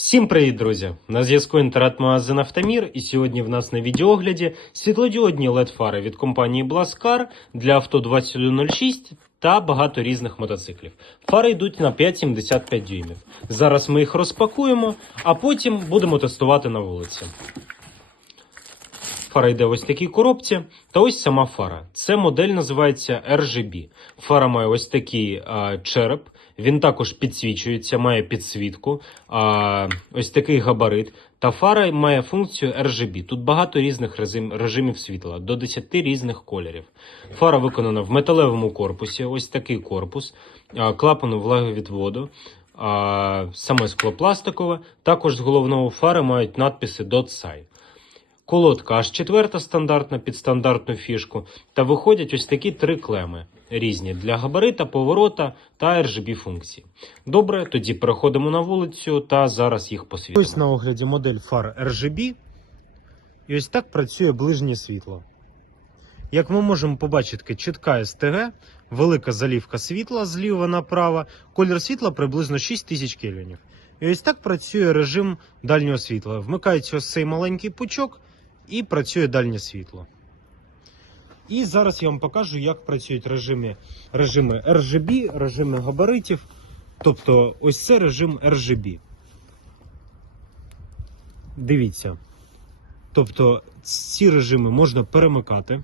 Всім привіт, друзі! На зв'язку інтернет-магазин Автомір, і сьогодні в нас на відеогляді світлодіодні LED-фари від компанії Blaskar для авто 2106 та багато різних мотоциклів. Фари йдуть на 5,75 дюймів. Зараз ми їх розпакуємо, а потім будемо тестувати на вулиці. Фара йде в ось такій коробці, та ось сама фара. Це модель називається RGB. Фара має ось такий а, череп. Він також підсвічується, має підсвітку, а, ось такий габарит. Та фара має функцію RGB. Тут багато різних режимів світла, до 10 різних кольорів. Фара виконана в металевому корпусі, ось такий корпус, а, клапану влаговідводу, саме скло пластикове. Також з головного фари мають надписи DOTSAI. Колодка аж четверта стандартна під стандартну фішку. Та виходять ось такі три клеми різні для габарита, поворота та RGB функції. Добре, тоді переходимо на вулицю та зараз їх посвітимо. Ось на огляді модель фар RGB. І ось так працює ближнє світло. Як ми можемо побачити, чітка СТГ, велика залівка світла зліва направо, колір світла приблизно 6000 кельвінів. І ось так працює режим дальнього світла. Вмикається ось цей маленький пучок і працює дальнє світло. І зараз я вам покажу, як працюють режими, режими RGB, режими габаритів. Тобто, ось це режим RGB. Дивіться. Тобто, ці режими можна перемикати.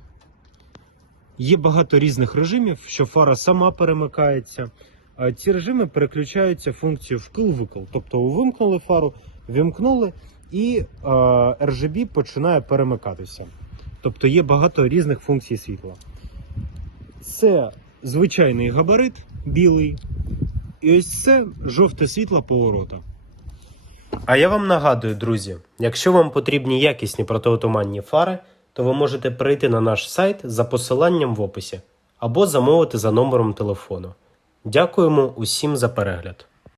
Є багато різних режимів, що фара сама перемикається. А ці режими переключаються функцією вкл-викл. Тобто увімкнули фару, вімкнули, і е, RGB починає перемикатися. Тобто є багато різних функцій світла. Це звичайний габарит білий. І ось це жовте світло поворота. А я вам нагадую, друзі, якщо вам потрібні якісні протиотуманні фари, то ви можете перейти на наш сайт за посиланням в описі або замовити за номером телефону. Дякуємо усім за перегляд.